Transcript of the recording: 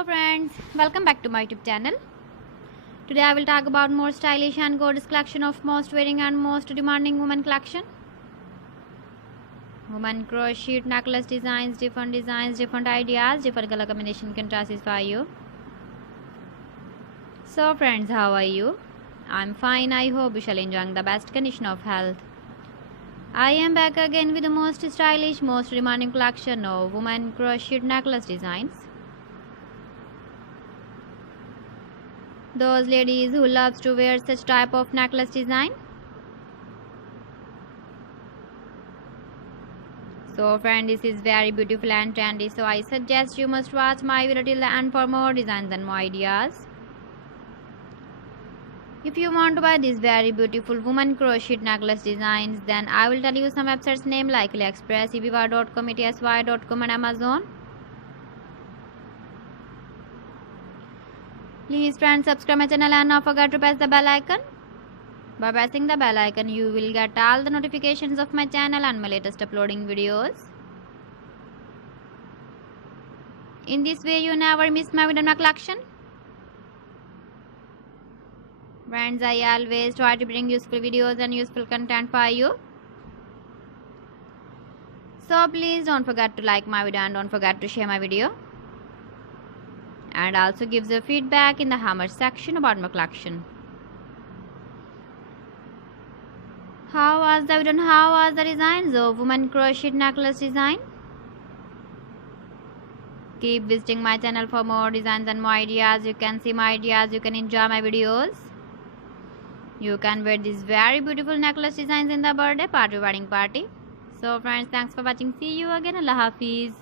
Hello friends, welcome back to my YouTube channel. Today I will talk about more stylish and gorgeous collection of most wearing and most demanding women collection. Women crochet necklace designs, different ideas, different color combination can satisfy you. So friends, how are you? I'm fine. I hope you shall enjoying the best condition of health. I am back again with the most stylish, most demanding collection of women crochet necklace designs. Those ladies who loves to wear such type of necklace design. So friend, this is very beautiful and trendy, so I suggest you must watch my video till the end for more designs and more ideas. If you want to buy these very beautiful woman crochet necklace designs, then I will tell you some websites name like AliExpress, eBay.com, etsy.com and Amazon. Please friends, subscribe my channel and not forget to press the bell icon. By pressing the bell icon, you will get all the notifications of my channel and my latest uploading videos. In this way, you never miss my video collection. Friends, I always try to bring useful videos and useful content for you. So please don't forget to like my video and don't forget to share my video. And also give the feedback in the hammer section about my collection. How was the video and how was the designs of woman crochet necklace design? Keep visiting my channel for more designs and more ideas. You can see my ideas, you can enjoy my videos. You can wear these very beautiful necklace designs in the birthday party, wedding party. So friends, thanks for watching. See you again. Allah Hafiz.